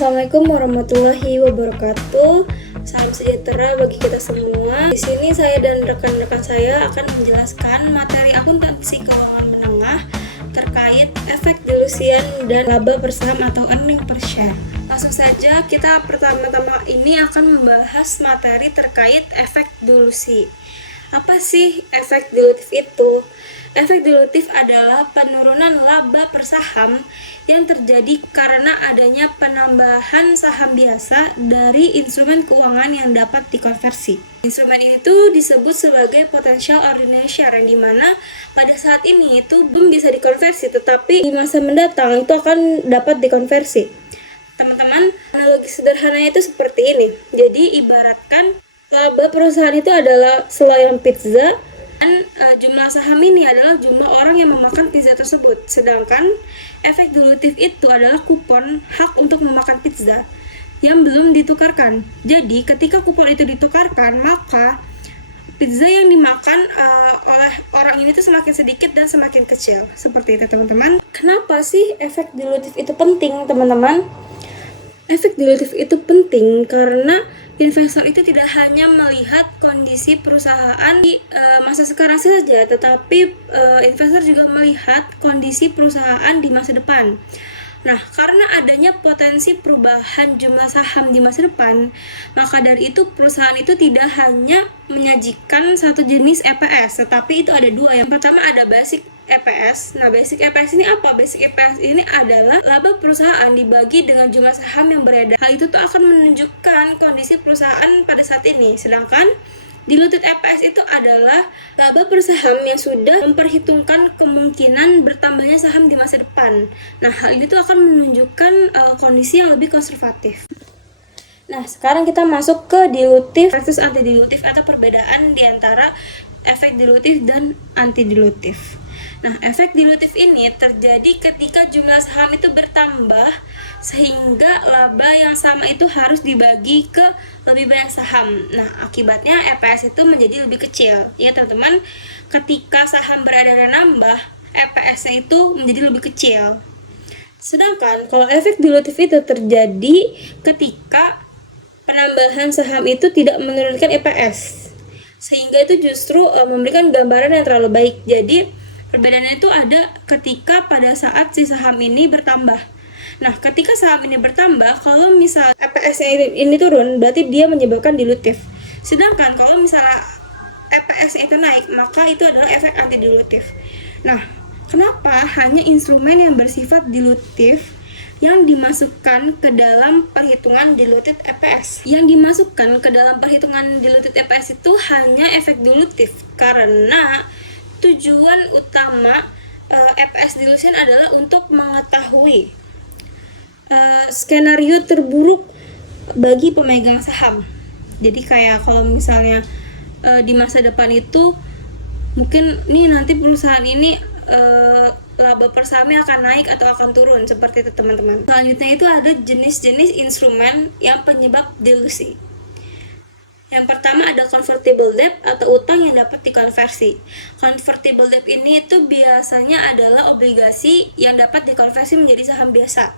Assalamualaikum warahmatullahi wabarakatuh. Salam sejahtera bagi kita semua. Di sini saya dan rekan-rekan saya akan menjelaskan materi akuntansi keuangan menengah terkait efek dilusian dan laba per saham atau earning per share. Langsung saja, kita pertama-tama ini akan membahas materi terkait efek dilusi. Apa sih efek dilutif itu? Efek dilutif adalah penurunan laba per saham yang terjadi karena adanya penambahan saham biasa dari instrumen keuangan yang dapat dikonversi. Instrumen ini tuh disebut sebagai potential ordinary share, yang dimana pada saat ini itu belum bisa dikonversi, tetapi di masa mendatang itu akan dapat dikonversi. Teman-teman, analogi sederhananya itu seperti ini. Jadi ibaratkan laba perusahaan itu adalah seloyang pizza, dan jumlah saham ini adalah jumlah orang yang memakan pizza tersebut. Sedangkan efek dilutif itu adalah kupon hak untuk memakan pizza yang belum ditukarkan. Jadi ketika kupon itu ditukarkan, maka pizza yang dimakan oleh orang ini tuh semakin sedikit dan semakin kecil. Seperti itu, teman-teman. Kenapa sih efek dilutif itu penting, teman-teman? Efek dilutif itu penting karena investor itu tidak hanya melihat kondisi perusahaan di masa sekarang saja, tetapi investor juga melihat kondisi perusahaan di masa depan. Nah, karena adanya potensi perubahan jumlah saham di masa depan, maka dari itu perusahaan itu tidak hanya menyajikan satu jenis EPS, tetapi itu ada dua. Yang pertama ada basic EPS. Nah, basic EPS ini apa? Basic EPS ini adalah laba perusahaan dibagi dengan jumlah saham yang beredar. Hal itu tuh akan menunjukkan kondisi perusahaan pada saat ini. Sedangkan diluted EPS itu adalah laba per saham yang sudah memperhitungkan kemungkinan bertambahnya saham di masa depan. Nah, hal ini tuh akan menunjukkan kondisi yang lebih konservatif. Nah, sekarang kita masuk ke dilutif versus anti dilutif atau perbedaan di antara efek dilutif dan anti dilutif. Nah, efek dilutif ini terjadi ketika jumlah saham itu bertambah sehingga laba yang sama itu harus dibagi ke lebih banyak saham. Nah, akibatnya EPS itu menjadi lebih kecil. Ya, teman-teman, ketika saham beredar dan nambah, EPS-nya itu menjadi lebih kecil. Sedangkan kalau efek dilutif itu terjadi ketika penambahan saham itu tidak menurunkan EPS, sehingga itu justru memberikan gambaran yang terlalu baik. Jadi perbedaannya itu ada ketika pada saat si saham ini bertambah. Nah, ketika saham ini bertambah, kalau misal EPS-nya ini turun, berarti dia menyebabkan dilutif. Sedangkan kalau misalnya EPS-nya itu naik, maka itu adalah efek anti dilutif. Nah, kenapa hanya instrumen yang bersifat dilutif yang dimasukkan ke dalam perhitungan diluted EPS? Yang dimasukkan ke dalam perhitungan diluted EPS itu hanya efek dilutif, karena tujuan utama EPS dilution adalah untuk mengetahui skenario terburuk bagi pemegang saham. Jadi kayak kalau misalnya di masa depan itu mungkin nih nanti perusahaan ini laba per sahamnya akan naik atau akan turun, seperti itu, teman-teman. Selanjutnya itu ada jenis-jenis instrumen yang penyebab dilusi. Yang pertama ada convertible debt atau utang yang dapat dikonversi. Convertible debt ini itu biasanya adalah obligasi yang dapat dikonversi menjadi saham biasa.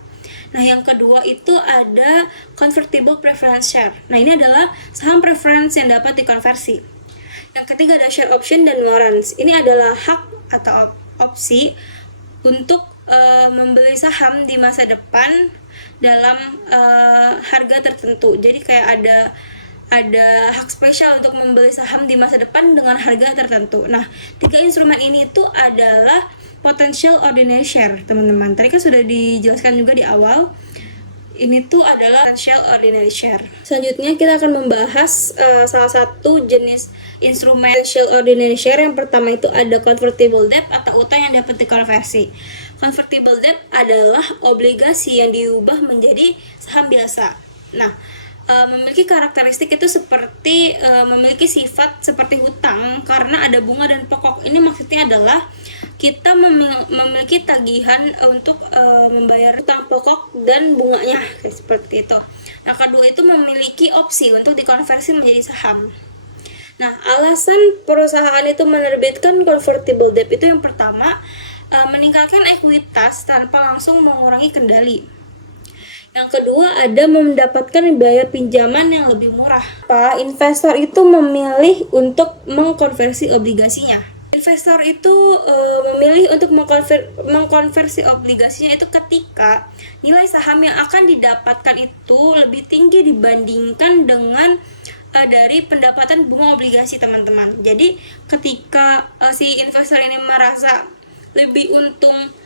Nah, yang kedua itu ada convertible preference share. Nah, ini adalah saham preference yang dapat dikonversi. Yang ketiga ada share option dan warrants. Ini adalah hak atau opsi untuk membeli saham di masa depan dalam harga tertentu. Jadi kayak ada hak spesial untuk membeli saham di masa depan dengan harga tertentu. Nah, tiga instrumen ini itu adalah potential ordinary share, teman-teman. Tadi kan sudah dijelaskan juga di awal. Ini tuh adalah potential ordinary share. Selanjutnya kita akan membahas salah satu jenis instrumen potential ordinary share. Yang pertama itu ada convertible debt atau utang yang dapat dikonversi. Convertible debt adalah obligasi yang diubah menjadi saham biasa. Nah, memiliki karakteristik itu seperti memiliki sifat seperti hutang karena ada bunga dan pokok. Ini maksudnya adalah kita memiliki tagihan untuk membayar hutang pokok dan bunganya, kayak seperti itu. Nah, kedua itu memiliki opsi untuk dikonversi menjadi saham. Nah, alasan perusahaan itu menerbitkan convertible debt itu yang pertama, meningkatkan ekuitas tanpa langsung mengurangi kendali. Yang kedua ada mendapatkan biaya pinjaman yang lebih murah. Investor itu memilih untuk mengkonversi obligasinya. Investor itu memilih untuk mengkonversi obligasinya itu ketika nilai saham yang akan didapatkan itu lebih tinggi dibandingkan dengan dari pendapatan bunga obligasi, teman-teman. Jadi ketika si investor ini merasa lebih untung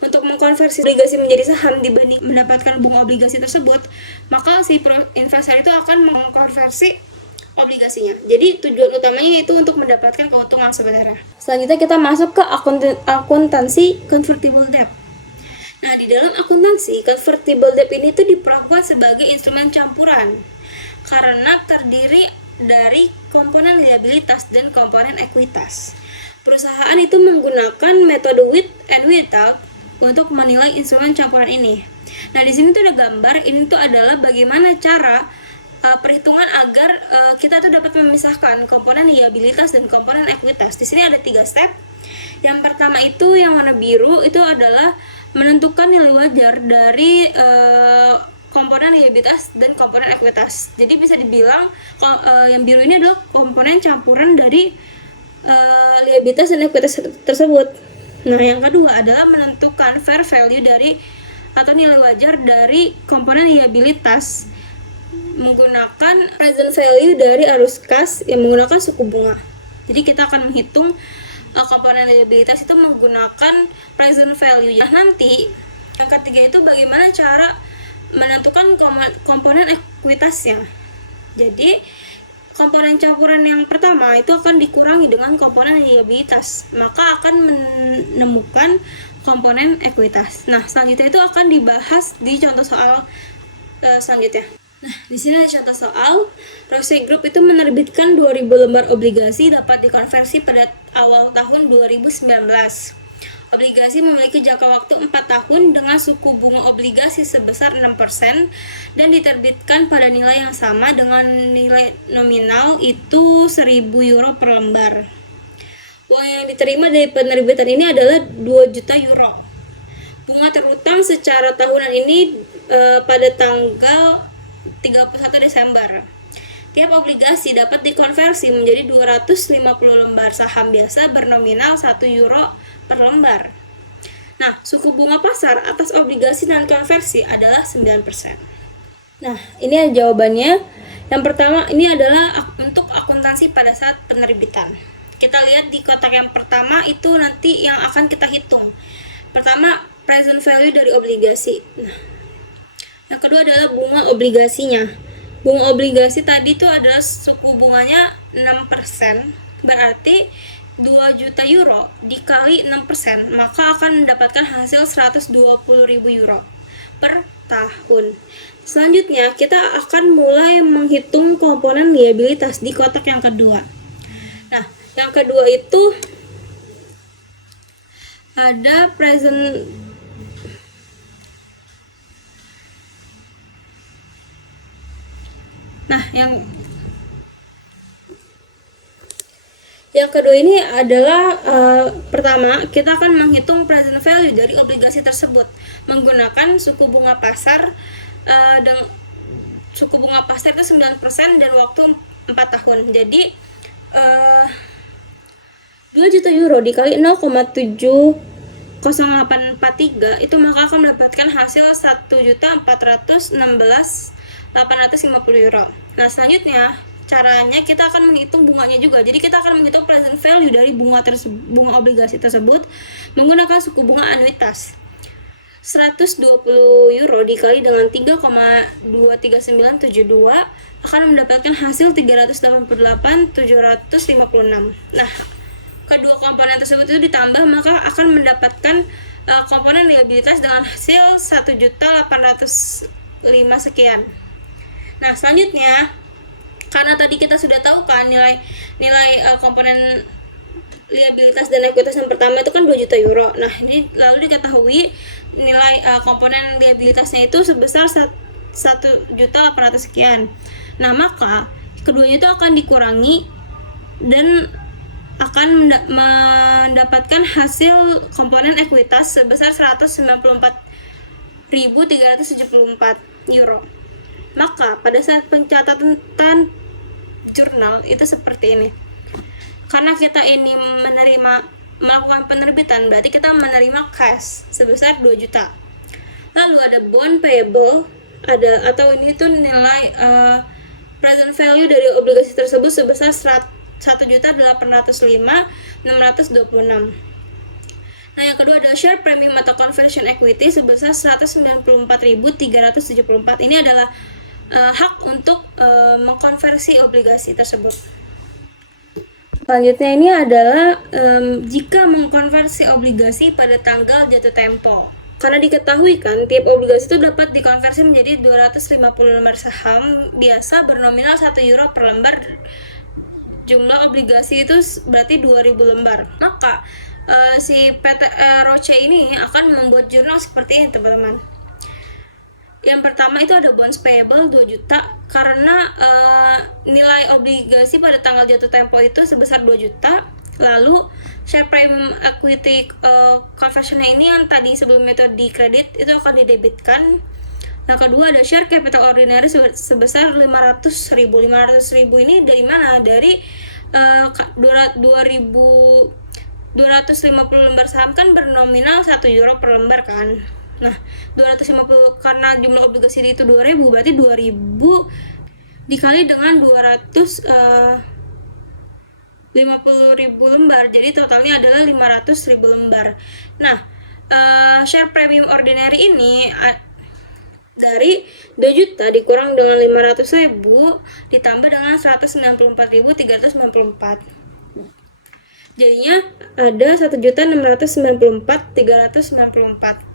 untuk mengkonversi obligasi menjadi saham dibanding mendapatkan bunga obligasi tersebut, maka si investor itu akan mengkonversi obligasinya. Jadi tujuan utamanya itu untuk mendapatkan keuntungan sebenarnya. Selanjutnya kita masuk ke akuntansi convertible debt. Nah, di dalam akuntansi, convertible debt ini tuh diperlakukan sebagai instrumen campuran karena terdiri dari komponen liabilitas dan komponen ekuitas. Perusahaan itu menggunakan metode with and without untuk menilai instrumen campuran ini. Nah, di sini tuh ada gambar. Ini tuh adalah bagaimana cara perhitungan agar kita tuh dapat memisahkan komponen liabilitas dan komponen ekuitas. Di sini ada 3 step. Yang pertama itu yang warna biru itu adalah menentukan nilai wajar dari komponen liabilitas dan komponen ekuitas. Jadi bisa dibilang yang biru ini adalah komponen campuran dari liabilitas dan ekuitas tersebut. Nah, yang kedua adalah menentukan fair value dari atau nilai wajar dari komponen liabilitas menggunakan present value dari arus kas yang menggunakan suku bunga. Jadi kita akan menghitung komponen liabilitas itu menggunakan present value. Nah, nanti yang ketiga itu bagaimana cara menentukan komponen ekuitasnya. Jadi komponen campuran yang pertama itu akan dikurangi dengan komponen liabilitas, maka akan menemukan komponen ekuitas. Nah, selanjutnya itu akan dibahas di contoh soal selanjutnya. Nah, di sini ada contoh soal. Rose Group itu menerbitkan 2000 lembar obligasi dapat dikonversi pada awal tahun 2019. Obligasi memiliki jangka waktu 4 tahun dengan suku bunga obligasi sebesar 6% dan diterbitkan pada nilai yang sama dengan nilai nominal itu 1000 euro per lembar. Uang yang diterima dari penerbitan ini adalah 2 juta euro. Bunga terutang secara tahunan ini pada tanggal 31 Desember. Tiap obligasi dapat dikonversi menjadi 250 lembar saham biasa bernominal 1 euro per lembar. Nah, suku bunga pasar atas obligasi dan konversi adalah 9%. Nah, ini jawabannya. Yang pertama, ini adalah untuk akuntansi pada saat penerbitan. Kita lihat di kotak yang pertama itu nanti yang akan kita hitung. Pertama, present value dari obligasi. Nah, yang kedua adalah bunga obligasinya. Bunga obligasi tadi itu adalah suku bunganya 6%, berarti 2 juta euro dikali 6%, maka akan mendapatkan hasil 120.000 euro per tahun. Selanjutnya, kita akan mulai menghitung komponen liabilitas di kotak yang kedua. Nah, yang kedua itu ada present yang kedua ini adalah pertama, kita akan menghitung present value dari obligasi tersebut menggunakan suku bunga pasar dan suku bunga pasar itu 9% dan waktu 4 tahun. Jadi 2 juta euro dikali 0,70843 itu maka akan mendapatkan hasil 1.416.850 euro. Nah, selanjutnya caranya kita akan menghitung bunganya juga. Jadi kita akan menghitung present value dari bunga obligasi tersebut menggunakan suku bunga anuitas. 120 euro dikali dengan 3,23972 akan mendapatkan hasil 388.756. Nah, kedua komponen tersebut itu ditambah maka akan mendapatkan komponen liabilitas dengan hasil 1.805 sekian. Nah, selanjutnya karena tadi kita sudah tahu kan nilai komponen liabilitas dan ekuitas yang pertama itu kan 2 juta euro. Nah, ini lalu diketahui nilai komponen liabilitasnya itu sebesar 1.800 sekian. Nah, maka keduanya itu akan dikurangi dan akan mendapatkan hasil komponen ekuitas sebesar 194.374. euro. Maka pada saat pencatatan jurnal itu seperti ini. Karena kita ini melakukan penerbitan, berarti kita menerima cash sebesar 2 juta. Lalu ada bond payable, atau ini tuh nilai present value dari obligasi tersebut sebesar 1.805.626. Nah, yang kedua adalah share premium atau conversion equity sebesar 194.374. Ini adalah hak untuk mengkonversi obligasi tersebut. Selanjutnya ini adalah jika mengkonversi obligasi pada tanggal jatuh tempo. Karena diketahui kan, tiap obligasi itu dapat dikonversi menjadi 250 lembar saham biasa bernominal 1 euro per lembar. Jumlah obligasi itu berarti 2000 lembar. Maka si PT Roche ini akan membuat jurnal seperti ini, teman-teman. Yang pertama itu ada bonds payable 2 juta karena nilai obligasi pada tanggal jatuh tempo itu sebesar 2 juta. Lalu share premium equity conversionnya ini yang tadi sebelumnya itu di kredit itu akan didebitkan. Yang kedua ada share capital ordinary sebesar 500.000. 500.000 ini dari mana? Dari 250 lembar saham kan bernominal 1 euro per lembar kan. Nah, 250 karena jumlah obligasi itu 2000, berarti 2000 dikali dengan 250.000 lembar, jadi totalnya adalah 500.000 lembar. Nah, share premium ordinary ini dari 2 juta dikurang dengan 500.000 ditambah dengan 194.394. Jadinya ada 1.694.394.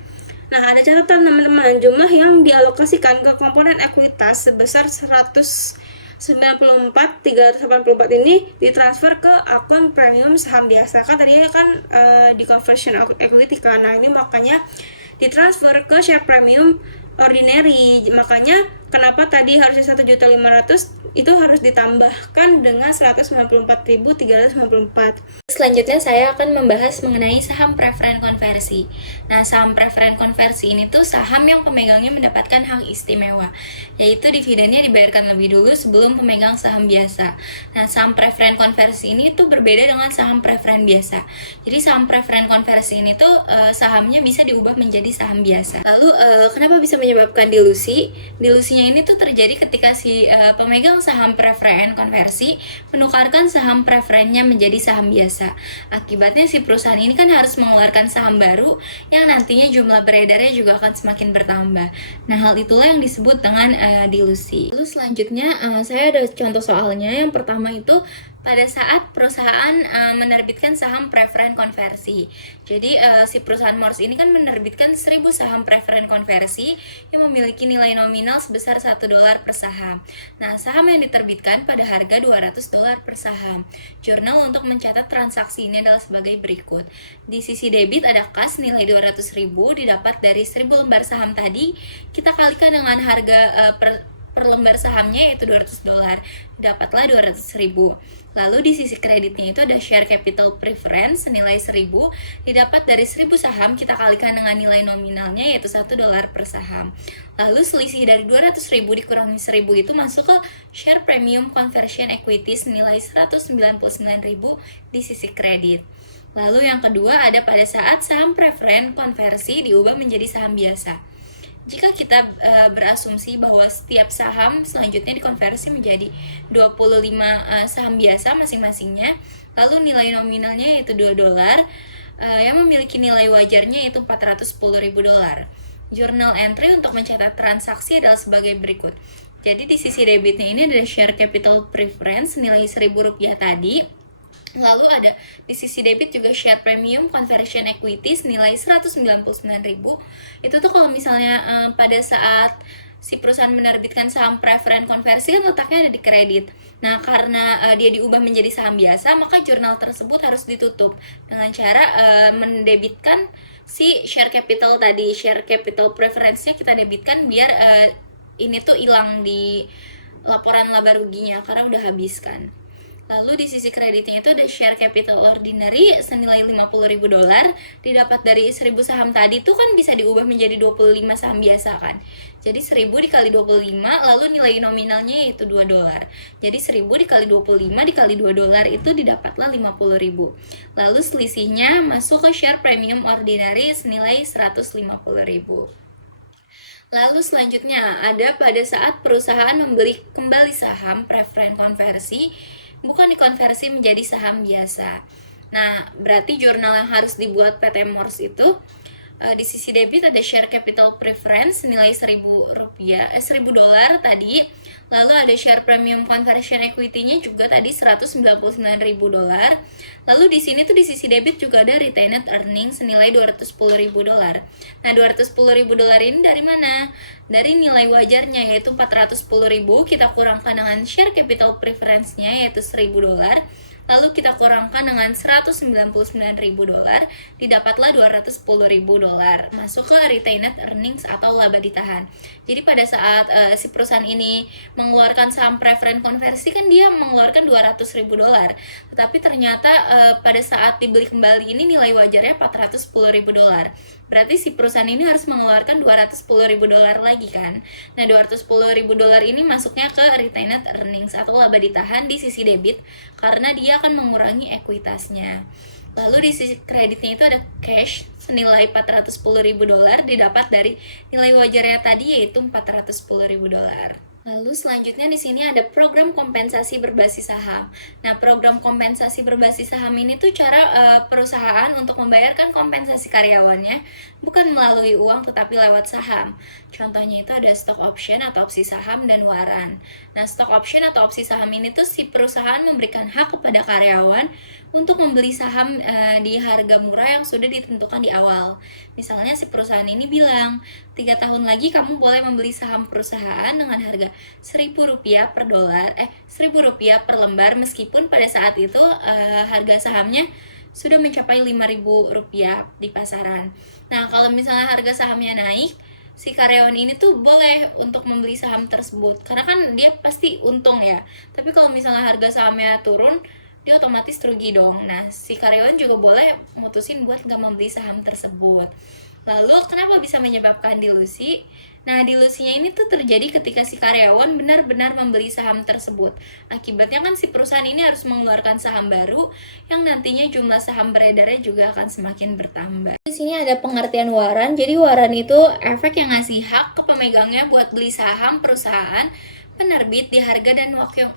Nah, ada catatan teman-teman, jumlah yang dialokasikan ke komponen ekuitas sebesar 194.384 ini ditransfer ke akun premium saham biasa. Kan tadinya kan di conversion equity kan. Nah, ini makanya ditransfer ke share premium ordinary. Makanya kenapa tadi harusnya 1.500.000 itu harus ditambahkan dengan 194.394. Selanjutnya saya akan membahas mengenai saham preferen konversi. Nah, saham preferen konversi ini tuh saham yang pemegangnya mendapatkan hak istimewa, yaitu dividennya dibayarkan lebih dulu sebelum pemegang saham biasa. Nah, saham preferen konversi ini tuh berbeda dengan saham preferen biasa. Jadi saham preferen konversi ini tuh sahamnya bisa diubah menjadi saham biasa. Lalu kenapa bisa menyebabkan dilusi? Dilusinya ini tuh terjadi ketika si pemegang saham preferen konversi menukarkan saham preferennya menjadi saham biasa. Akibatnya si perusahaan ini kan harus mengeluarkan saham baru yang nantinya jumlah beredarnya juga akan semakin bertambah. Nah, hal itulah yang disebut dengan dilusi. Lalu selanjutnya saya ada contoh soalnya. Yang pertama itu pada saat perusahaan menerbitkan saham preferen konversi. Jadi si perusahaan Mors ini kan menerbitkan 1000 saham preferen konversi yang memiliki nilai nominal sebesar $1 per saham. Nah, saham yang diterbitkan pada harga $200 per saham. Jurnal untuk mencatat transaksi ini adalah sebagai berikut. Di sisi debit ada kas nilai 200.000 didapat dari 1000 lembar saham tadi, kita kalikan dengan harga per lembar sahamnya yaitu $200, dapatlah 200.000. Lalu di sisi kreditnya itu ada share capital preference senilai 1.000 didapat dari 1.000 saham, kita kalikan dengan nilai nominalnya yaitu $1 per saham. Lalu selisih dari 200.000 dikurangi 1.000 itu masuk ke share premium conversion equity senilai 199.000 di sisi kredit. Lalu yang kedua ada pada saat saham preferen konversi diubah menjadi saham biasa. Jika kita berasumsi bahwa setiap saham selanjutnya dikonversi menjadi 25 saham biasa masing-masingnya, lalu nilai nominalnya yaitu $2, yang memiliki nilai wajarnya yaitu $410.000. Jurnal entry untuk mencatat transaksi adalah sebagai berikut. Jadi di sisi debitnya ini ada share capital preference nilai Rp1.000 tadi. Lalu ada di sisi debit juga share premium conversion equity senilai 199.000. Itu tuh kalau misalnya pada saat si perusahaan menerbitkan saham preferen konversi kan letaknya ada di kredit. Nah, karena dia diubah menjadi saham biasa, maka jurnal tersebut harus ditutup dengan cara mendebitkan si share capital tadi. Share capital preference-nya kita debitkan biar ini tuh hilang di laporan laba ruginya karena udah habis kan. Lalu di sisi kreditnya itu ada share capital ordinary senilai $50.000 didapat dari 1000 saham tadi itu kan bisa diubah menjadi 25 saham biasa kan. Jadi 1000 dikali 25 lalu nilai nominalnya yaitu $2. Jadi 1000 dikali 25 dikali $2 itu didapatlah 50.000. Lalu selisihnya masuk ke share premium ordinary senilai 150.000. Lalu selanjutnya ada pada saat perusahaan membeli kembali saham preference konversi, bukan dikonversi menjadi saham biasa. Nah, berarti jurnal yang harus dibuat PT Mors itu di sisi debit ada share capital preference nilai $1.000 tadi. Lalu ada share premium conversion equity-nya juga tadi $199.000. Lalu di sini tuh di sisi debit juga ada retained earnings senilai $210.000. Nah, $210.000 ini dari mana? Dari nilai wajarnya yaitu $410.000 kita kurangkan dengan share capital preference-nya yaitu $1.000. Lalu kita kurangkan dengan $199.000, didapatlah $210.000 masuk ke retained earnings atau laba ditahan. Jadi pada saat si perusahaan ini mengeluarkan saham preference konversi kan dia mengeluarkan $200.000, tetapi ternyata pada saat dibeli kembali ini nilai wajarnya $410.000. Berarti si perusahaan ini harus mengeluarkan $210.000 lagi kan. Nah, $210.000 ini masuknya ke retained earnings atau laba ditahan di sisi debit karena dia akan mengurangi ekuitasnya. Lalu di sisi kreditnya itu ada cash senilai $410.000 didapat dari nilai wajarnya tadi yaitu $410.000. Lalu selanjutnya di sini ada program kompensasi berbasis saham. Nah, program kompensasi berbasis saham ini tuh cara perusahaan untuk membayarkan kompensasi karyawannya bukan melalui uang tetapi lewat saham. Contohnya itu ada stock option atau opsi saham dan waran. Nah, stock option atau opsi saham ini tuh si perusahaan memberikan hak kepada karyawan untuk membeli saham di harga murah yang sudah ditentukan di awal. Misalnya si perusahaan ini bilang, 3 tahun lagi kamu boleh membeli saham perusahaan dengan harga Rp1.000 per dolar, Rp1.000 per lembar meskipun pada saat itu harga sahamnya sudah mencapai Rp5.000 di pasaran. Nah, kalau misalnya harga sahamnya naik, si karyawan ini tuh boleh untuk membeli saham tersebut karena kan dia pasti untung ya. Tapi kalau misalnya harga sahamnya turun, dia otomatis rugi dong. Nah, si karyawan juga boleh mutusin buat nggak membeli saham tersebut. Lalu, kenapa bisa menyebabkan dilusi? Nah, dilusinya ini tuh terjadi ketika si karyawan benar-benar membeli saham tersebut. Akibatnya kan si perusahaan ini harus mengeluarkan saham baru yang nantinya jumlah saham beredarnya juga akan semakin bertambah. Di sini ada pengertian waran. Jadi waran itu efek yang ngasih hak ke pemegangnya buat beli saham perusahaan penerbit di harga dan waktu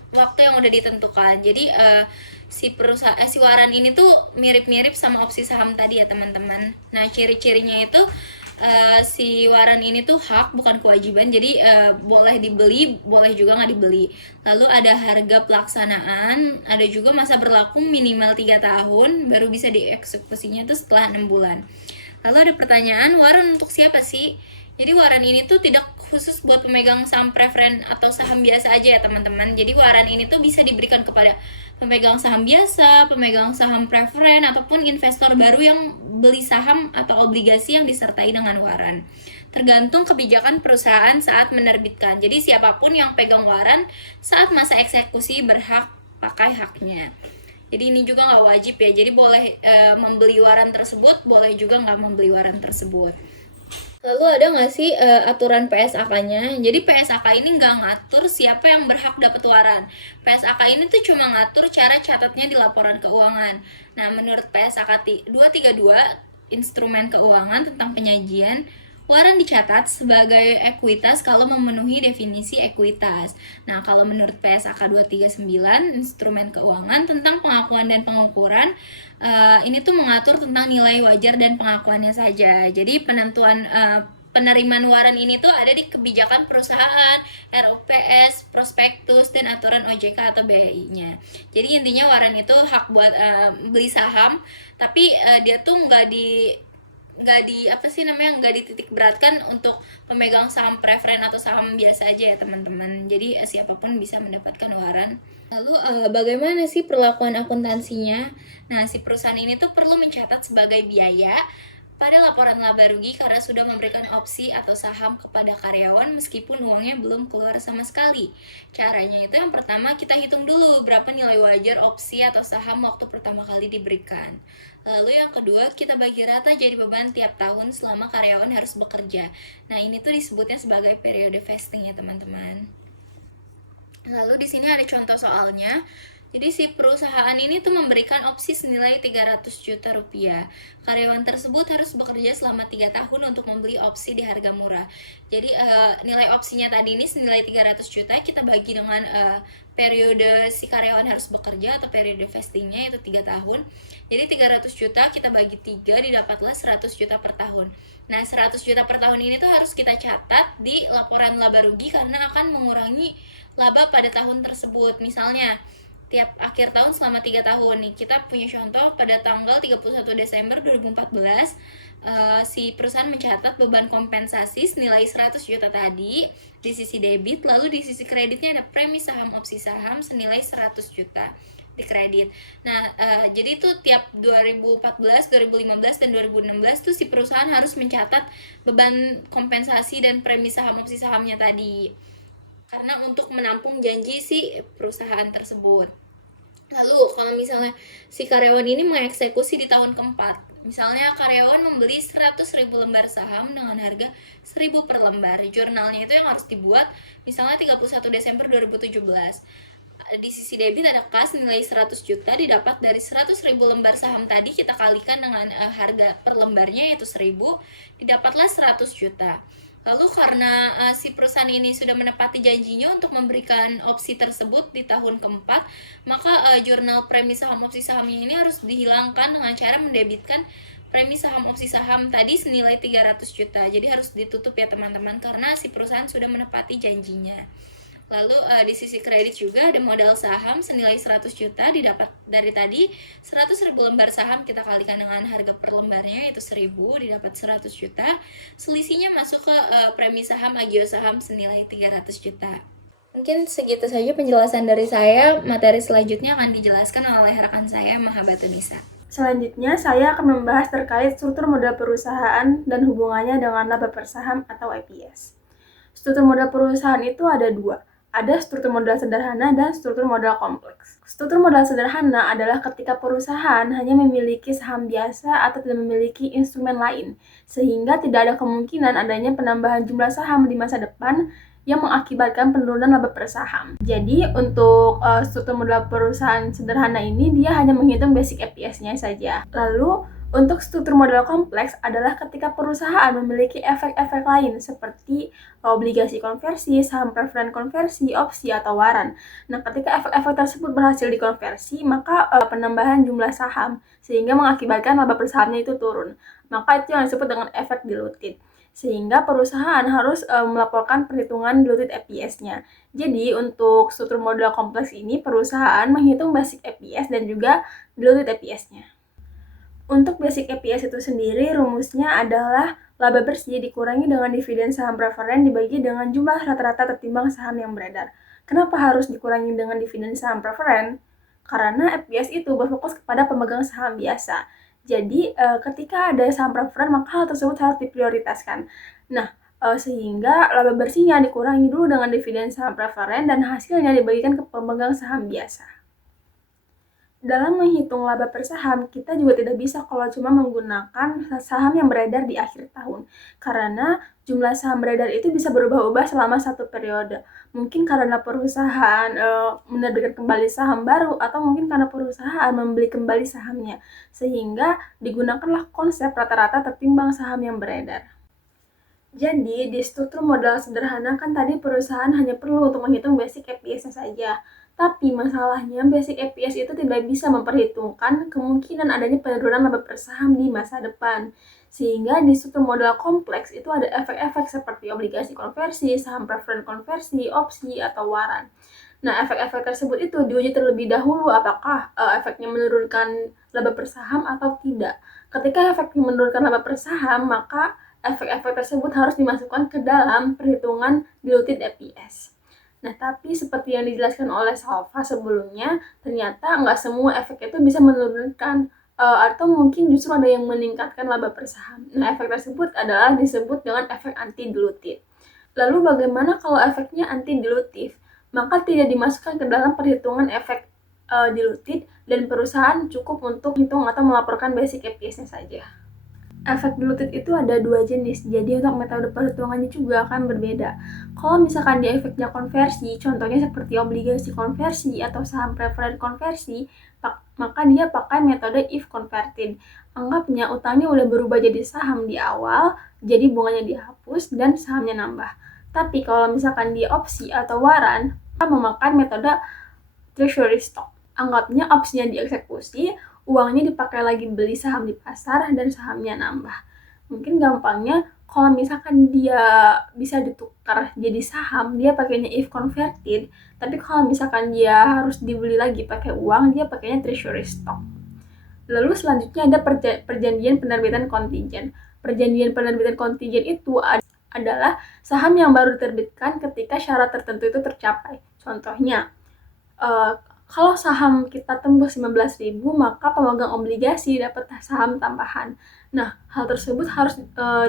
yang udah ditentukan. Jadi si waran ini tuh mirip-mirip sama opsi saham tadi ya teman-teman. Nah, ciri-cirinya itu si waran ini tuh hak bukan kewajiban, jadi boleh dibeli boleh juga nggak dibeli. Lalu ada harga pelaksanaan, ada juga masa berlaku minimal 3 tahun baru bisa dieksekusinya tuh setelah 6 bulan. Lalu ada pertanyaan, waran untuk siapa sih? Jadi waran ini tuh tidak khusus buat pemegang saham preferen atau saham biasa aja ya teman-teman. Jadi waran ini tuh bisa diberikan kepada pemegang saham biasa, pemegang saham preferen, ataupun investor baru yang beli saham atau obligasi yang disertai dengan waran. Tergantung kebijakan perusahaan saat menerbitkan. Jadi siapapun yang pegang waran saat masa eksekusi berhak pakai haknya. Jadi ini juga nggak wajib ya. Jadi boleh membeli waran tersebut, boleh juga nggak membeli waran tersebut. Lalu ada nggak sih aturan PSAK-nya? Jadi PSAK ini nggak ngatur siapa yang berhak dapat waran. PSAK ini tuh cuma ngatur cara catatnya di laporan keuangan. Nah, menurut PSAK 232, instrumen keuangan tentang penyajian, waran dicatat sebagai ekuitas kalau memenuhi definisi ekuitas. Nah, kalau menurut PSAK 239, instrumen keuangan tentang pengakuan dan pengukuran, ini tuh mengatur tentang nilai wajar dan pengakuannya saja. Jadi penentuan penerimaan waran ini tuh ada di kebijakan perusahaan, RUPS, prospektus, dan aturan OJK atau BHI-nya. Jadi intinya waran itu hak buat beli saham, tapi dia tuh nggak dititik beratkan untuk pemegang saham preferen atau saham biasa aja ya teman-teman. Jadi siapapun bisa mendapatkan waran. Lalu bagaimana sih perlakuan akuntansinya? Nah, si perusahaan ini tuh perlu mencatat sebagai biaya pada laporan laba rugi karena sudah memberikan opsi atau saham kepada karyawan meskipun uangnya belum keluar sama sekali. Caranya itu yang pertama kita hitung dulu berapa nilai wajar opsi atau saham waktu pertama kali diberikan. Lalu yang kedua kita bagi rata jadi beban tiap tahun selama karyawan harus bekerja. Nah ini tuh disebutnya sebagai periode vesting ya teman-teman. Lalu di sini ada contoh soalnya. Jadi si perusahaan ini tuh memberikan opsi senilai 300 juta rupiah. Karyawan tersebut harus bekerja selama 3 tahun untuk membeli opsi di harga murah. Jadi nilai opsinya tadi ini senilai 300 juta kita bagi dengan periode si karyawan harus bekerja atau periode vestingnya itu 3 tahun. Jadi 300 juta kita bagi 3 didapatlah 100 juta per tahun. Nah 100 juta per tahun ini tuh harus kita catat di laporan laba rugi karena akan mengurangi laba pada tahun tersebut. Misalnya tiap akhir tahun selama 3 tahun nih, kita punya contoh pada tanggal 31 Desember 2014 si perusahaan mencatat beban kompensasi senilai 100 juta tadi di sisi debit, lalu di sisi kreditnya ada premi saham opsi saham senilai 100 juta di kredit. Nah, jadi itu tiap 2014, 2015 dan 2016 tuh si perusahaan harus mencatat beban kompensasi dan premi saham opsi sahamnya tadi. Karena untuk menampung janji si perusahaan tersebut. Lalu kalau misalnya si karyawan ini mengeksekusi di tahun keempat, misalnya karyawan membeli 100.000 lembar saham dengan harga 1.000 per lembar. Jurnalnya itu yang harus dibuat misalnya 31 Desember 2017. Di sisi debit ada kas nilai 100 juta didapat dari 100.000 lembar saham tadi, kita kalikan dengan harga per lembarnya yaitu 1.000, didapatlah 100 juta. Lalu karena si perusahaan ini sudah menepati janjinya untuk memberikan opsi tersebut di tahun keempat, maka jurnal premi saham opsi sahamnya ini harus dihilangkan dengan cara mendebitkan premi saham opsi saham tadi senilai 300 juta. Jadi harus ditutup ya teman-teman karena si perusahaan sudah menepati janjinya. Lalu di sisi kredit juga ada modal saham senilai 100 juta didapat dari tadi 100.000 lembar saham kita kalikan dengan harga per lembarnya yaitu 1.000 didapat 100 juta. Selisihnya masuk ke premi saham agio saham senilai 300 juta. Mungkin segitu saja penjelasan dari saya. Materi selanjutnya akan dijelaskan oleh rekan saya Mahabatu Nisa. Selanjutnya, saya akan membahas terkait struktur modal perusahaan dan hubungannya dengan laba per saham atau EPS. Struktur modal perusahaan itu ada dua. Ada struktur modal sederhana dan struktur modal kompleks. Struktur modal sederhana adalah ketika perusahaan hanya memiliki saham biasa atau tidak memiliki instrumen lain, sehingga tidak ada kemungkinan adanya penambahan jumlah saham di masa depan yang mengakibatkan penurunan laba per saham. Jadi, untuk struktur modal perusahaan sederhana ini, dia hanya menghitung basic EPS-nya saja. Lalu, untuk struktur modal kompleks adalah ketika perusahaan memiliki efek-efek lain seperti obligasi konversi, saham preferen konversi, opsi, atau waran. Nah, ketika efek-efek tersebut berhasil dikonversi, maka penambahan jumlah saham sehingga mengakibatkan laba per sahamnya itu turun. Maka itu yang disebut dengan efek diluted. Sehingga perusahaan harus melaporkan perhitungan diluted EPS-nya. Jadi, untuk struktur modal kompleks ini, perusahaan menghitung basic EPS dan juga diluted EPS-nya. Untuk basic EPS itu sendiri, rumusnya adalah laba bersih dikurangi dengan dividen saham preferen dibagi dengan jumlah rata-rata tertimbang saham yang beredar. Kenapa harus dikurangi dengan dividen saham preferen? Karena EPS itu berfokus kepada pemegang saham biasa. Jadi, ketika ada saham preferen, maka hal tersebut harus diprioritaskan. Nah, sehingga laba bersihnya dikurangi dulu dengan dividen saham preferen dan hasilnya dibagikan ke pemegang saham biasa. Dalam menghitung laba per saham, kita juga tidak bisa kalau cuma menggunakan saham yang beredar di akhir tahun. Karena jumlah saham beredar itu bisa berubah-ubah selama satu periode. Mungkin karena perusahaan menerbitkan kembali saham baru, atau mungkin karena perusahaan membeli kembali sahamnya. Sehingga digunakanlah konsep rata-rata tertimbang saham yang beredar. Jadi, di struktur modal sederhana kan tadi perusahaan hanya perlu untuk menghitung basic EPS-nya saja. Tapi masalahnya basic EPS itu tidak bisa memperhitungkan kemungkinan adanya penurunan laba per saham di masa depan. Sehingga di struktur modal kompleks itu ada efek-efek seperti obligasi konversi, saham preferen konversi, opsi, atau waran. Nah, efek-efek tersebut itu diuji terlebih dahulu apakah efeknya menurunkan laba per saham atau tidak. Ketika efeknya menurunkan laba per saham, maka efek-efek tersebut harus dimasukkan ke dalam perhitungan diluted EPS. Nah, tapi seperti yang dijelaskan oleh Salva sebelumnya, ternyata nggak semua efek itu bisa menurunkan atau mungkin justru ada yang meningkatkan laba per saham. Nah, efek tersebut adalah disebut dengan efek anti-dilutif. Lalu bagaimana kalau efeknya anti-dilutif? Maka tidak dimasukkan ke dalam perhitungan efek dilutif dan perusahaan cukup untuk hitung atau melaporkan basic EPS-nya saja. Efek dilutif itu ada dua jenis, jadi untuk metode perhitungannya juga akan berbeda. Kalau misalkan di efeknya konversi, contohnya seperti obligasi konversi atau saham preferen konversi, maka dia pakai metode if converted. Anggapnya utangnya udah berubah jadi saham di awal, jadi bunganya dihapus dan sahamnya nambah. Tapi kalau misalkan di opsi atau waran, kita memakai metode treasury stock. Anggapnya opsinya dieksekusi, uangnya dipakai lagi beli saham di pasar dan sahamnya nambah. Mungkin gampangnya kalau misalkan dia bisa ditukar jadi saham, dia pakainya if converted, tapi kalau misalkan dia harus dibeli lagi pakai uang, dia pakainya treasury stock. Lalu selanjutnya ada perjanjian penerbitan kontingen. Perjanjian penerbitan kontingen itu adalah saham yang baru diterbitkan ketika syarat tertentu itu tercapai. Contohnya, kalau saham kita tembus 15.000, maka pemegang obligasi dapat saham tambahan. Nah, hal tersebut harus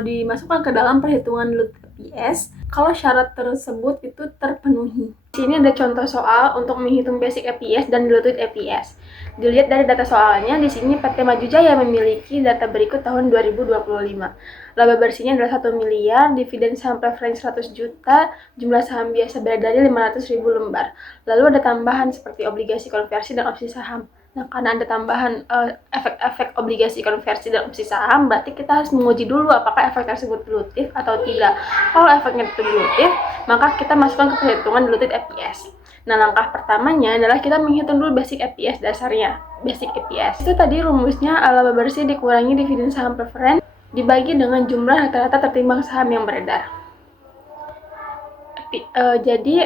dimasukkan ke dalam perhitungan diluted EPS kalau syarat tersebut itu terpenuhi. Di sini ada contoh soal untuk menghitung basic EPS dan diluted EPS. Dilihat dari data soalnya, di sini PT Maju Jaya memiliki data berikut tahun 2025. Laba bersihnya adalah 1 miliar, dividen saham preferen 100 juta, jumlah saham biasa beredar 500.000 lembar. Lalu ada tambahan seperti obligasi konversi dan opsi saham. Nah, karena ada tambahan efek-efek obligasi konversi dan opsi saham, berarti kita harus menguji dulu apakah efek tersebut dilutif atau tidak. Kalau efeknya itu dilutif, maka kita masukkan ke perhitungan diluted EPS. Nah, langkah pertamanya adalah kita menghitung dulu basic EPS dasarnya. Basic EPS itu tadi rumusnya laba bersih dikurangi dividen saham preferen dibagi dengan jumlah rata-rata tertimbang saham yang beredar. Jadi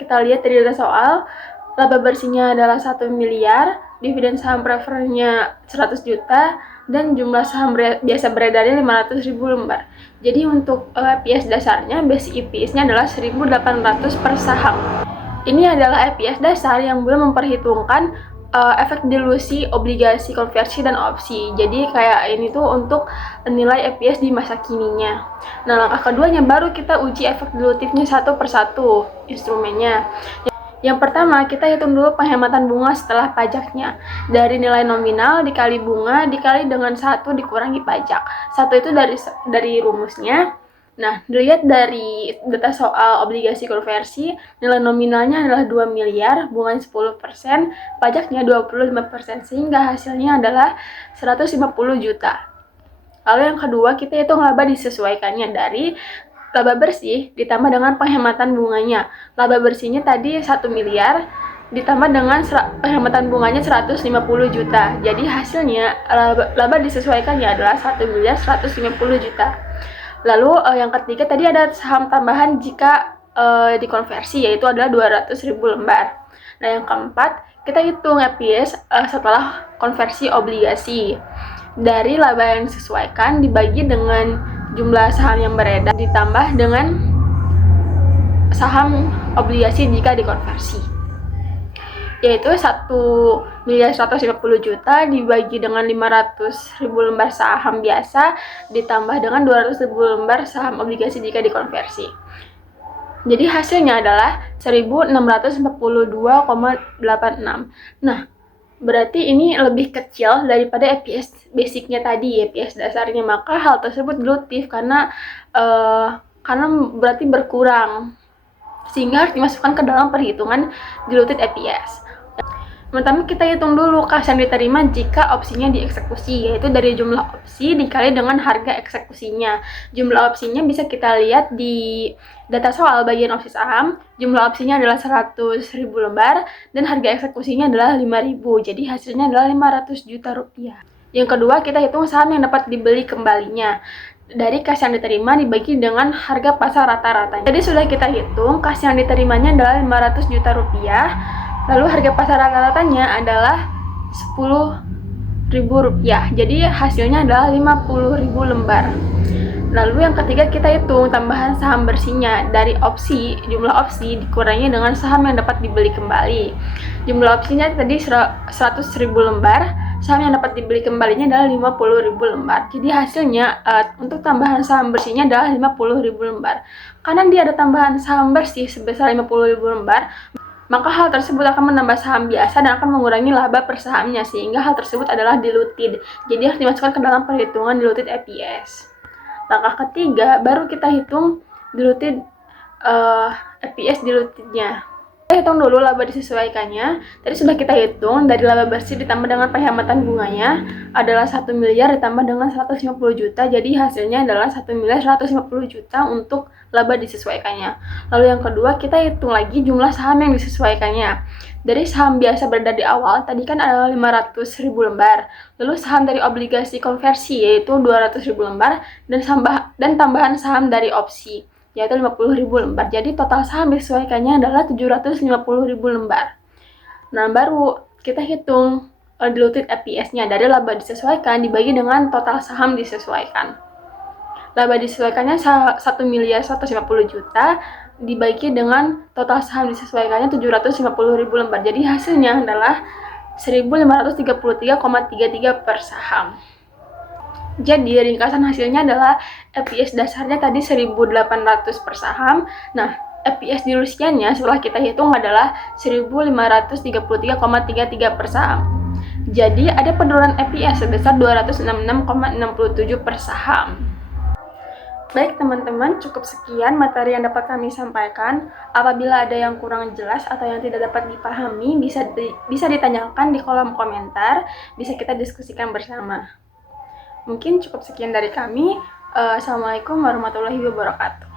kita lihat dari data soal, laba bersihnya adalah 1 miliar, dividen saham preferennya 100 juta, dan jumlah saham biasa beredarnya 500.000 lembar. Jadi untuk EPS dasarnya, basic EPS-nya adalah 1.800 per saham. Ini adalah EPS dasar yang belum memperhitungkan efek dilusi, obligasi, konversi, dan opsi. Jadi kayak ini tuh untuk nilai EPS di masa kininya. Nah, langkah keduanya baru kita uji efek dilutifnya satu persatu instrumennya. Yang pertama, kita hitung dulu penghematan bunga setelah pajaknya. Dari nilai nominal dikali bunga dikali dengan 1 dikurangi pajak. 1 itu dari rumusnya. Nah, dilihat dari data soal obligasi konversi, nilai nominalnya adalah 2 miliar, bunganya 10%, pajaknya 25%, sehingga hasilnya adalah 150 juta. Lalu yang kedua, kita hitung laba disesuaikannya dari laba bersih ditambah dengan penghematan bunganya. Laba bersihnya tadi 1 miliar, ditambah dengan penghematan bunganya 150 juta. Jadi hasilnya laba disesuaikannya adalah 1 miliar 150 juta. Lalu yang ketiga tadi ada saham tambahan jika dikonversi, yaitu adalah 200.000 lembar. Nah, yang keempat kita hitung EPS setelah konversi obligasi. Dari laba yang disesuaikan dibagi dengan jumlah saham yang beredar ditambah dengan saham obligasi jika dikonversi, yaitu 1 miliar 150 juta dibagi dengan 500.000 lembar saham biasa ditambah dengan 200.000 lembar saham obligasi jika dikonversi. Jadi hasilnya adalah 1.642,86. Nah, berarti ini lebih kecil daripada EPS basicnya tadi, EPS dasarnya. Maka hal tersebut dilutif karena berarti berkurang, sehingga harus dimasukkan ke dalam perhitungan diluted EPS. Pertama kita hitung dulu kas yang diterima jika opsinya dieksekusi, yaitu dari jumlah opsi dikali dengan harga eksekusinya. Jumlah opsinya bisa kita lihat di data soal bagian opsi saham. Jumlah opsinya adalah 100.000 lembar dan harga eksekusinya adalah 5.000. Jadi hasilnya adalah 500 juta rupiah. Yang kedua, kita hitung saham yang dapat dibeli kembalinya. Dari kas yang diterima dibagi dengan harga pasar rata-ratanya. Jadi sudah kita hitung kas yang diterimanya adalah 500 juta rupiah. Lalu harga pasar rata-ratanya adalah 10.000 rupiah. Jadi hasilnya adalah 50.000 lembar. Lalu yang ketiga kita hitung tambahan saham bersihnya. Dari opsi, jumlah opsi dikurangi dengan saham yang dapat dibeli kembali. Jumlah opsinya tadi 100.000 lembar saham yang dapat dibeli kembalinya adalah 50.000 lembar. Jadi hasilnya untuk tambahan saham bersihnya adalah 50.000 lembar. Karena dia ada tambahan saham bersih sebesar 50.000 lembar, maka hal tersebut akan menambah saham biasa dan akan mengurangi laba per sahamnya, sehingga hal tersebut adalah diluted. Jadi harus dimasukkan ke dalam perhitungan diluted EPS. Langkah ketiga, baru kita hitung diluted EPS dilutednya. Kita hitung dulu laba disesuaikannya. Tadi sudah kita hitung, dari laba bersih ditambah dengan penghematan bunganya adalah 1 miliar ditambah dengan 150 juta. Jadi hasilnya adalah 1 miliar 150 juta untuk laba disesuaikannya. Lalu yang kedua, kita hitung lagi jumlah saham yang disesuaikannya. Dari saham biasa berada di awal, tadi kan ada 500.000 lembar. Lalu saham dari obligasi konversi yaitu 200.000 lembar, dan tambahan saham dari opsi yaitu 50.000 lembar. Jadi total saham disesuaikannya adalah 750.000 lembar. Nah, baru kita hitung diluted EPS-nya dari laba disesuaikan dibagi dengan total saham disesuaikan. Laba disesuaikannya 1 miliar 150 juta dibagi dengan total saham disesuaikannya 750.000 lembar. Jadi hasilnya adalah 1.533,33 per saham. Jadi ringkasan hasilnya adalah EPS dasarnya tadi 1.800 per saham. Nah, EPS dilusiannya setelah kita hitung adalah 1.533,33 per saham. Jadi ada penurunan EPS sebesar 266,67 per saham. Baik teman-teman, cukup sekian materi yang dapat kami sampaikan. Apabila ada yang kurang jelas atau yang tidak dapat dipahami, bisa ditanyakan di kolom komentar, bisa kita diskusikan bersama. Mungkin cukup sekian dari kami. Assalamualaikum warahmatullahi wabarakatuh.